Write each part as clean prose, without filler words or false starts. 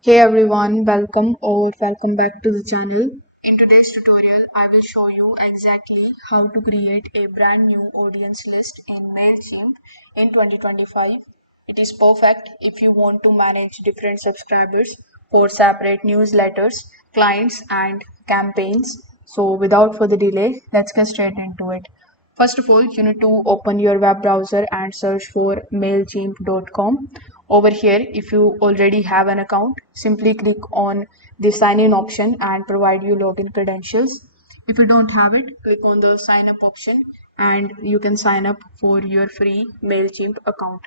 Hey everyone, welcome back to the channel. In today's tutorial, I will show you exactly how to create a brand new audience list in Mailchimp in 2025. It is perfect if you want to manage different subscribers for separate newsletters, clients, and campaigns. So without further delay, let's get straight into it. First of all, you need to open your web browser and search for mailchimp.com. Over here, if you already have an account, simply click on the sign in option and provide your login credentials. If you don't have it, click on the sign up option and you can sign up for your free Mailchimp account.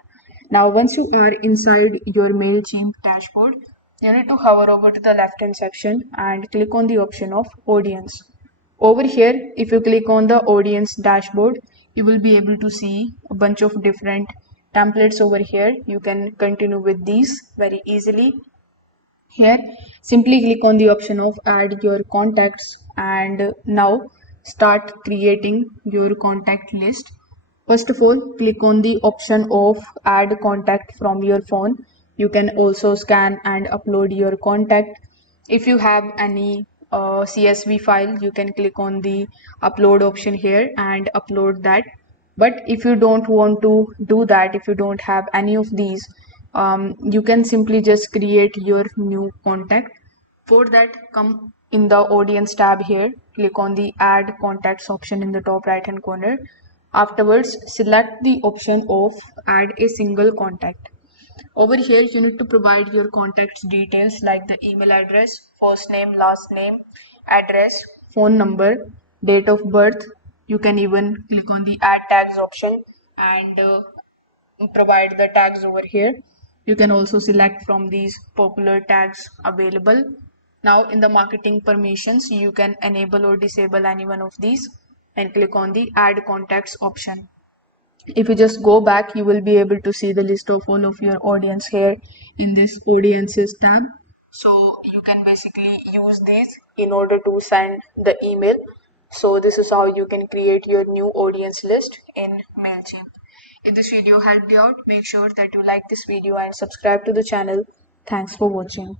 Now, once you are inside your Mailchimp dashboard, you need to hover over to the left hand section and click on the option of audience. Over here, if you click on the audience dashboard, you will be able to see a bunch of different templates over here. You can continue with these very easily. Here, simply click on the option of add your contacts and now start creating your contact list. First of all, click on the option of add contact from your phone. You can also scan and upload your contact. If you have any CSV file, you can click on the upload option here and upload that. But if you don't want to do that, if you don't have any of these, you can simply just create your new contact. For that, come in the audience tab here, click on the add contacts option in the top right hand corner. Afterwards, select the option of add a single contact. Over here, you need to provide your contacts details like the email address, first name, last name, address, phone number, date of birth. You can even click on the add tags option and provide the tags over here. You can also select from these popular tags available. Now in the marketing permissions, you can enable or disable any one of these and click on the add contacts option. If you just go back, you will be able to see the list of all of your audience here in this audiences tab. So you can basically use these in order to send the email. So this is how you can create your new audience list in Mailchimp. If this video helped you out, make sure that you like this video and subscribe to the channel. Thanks for watching.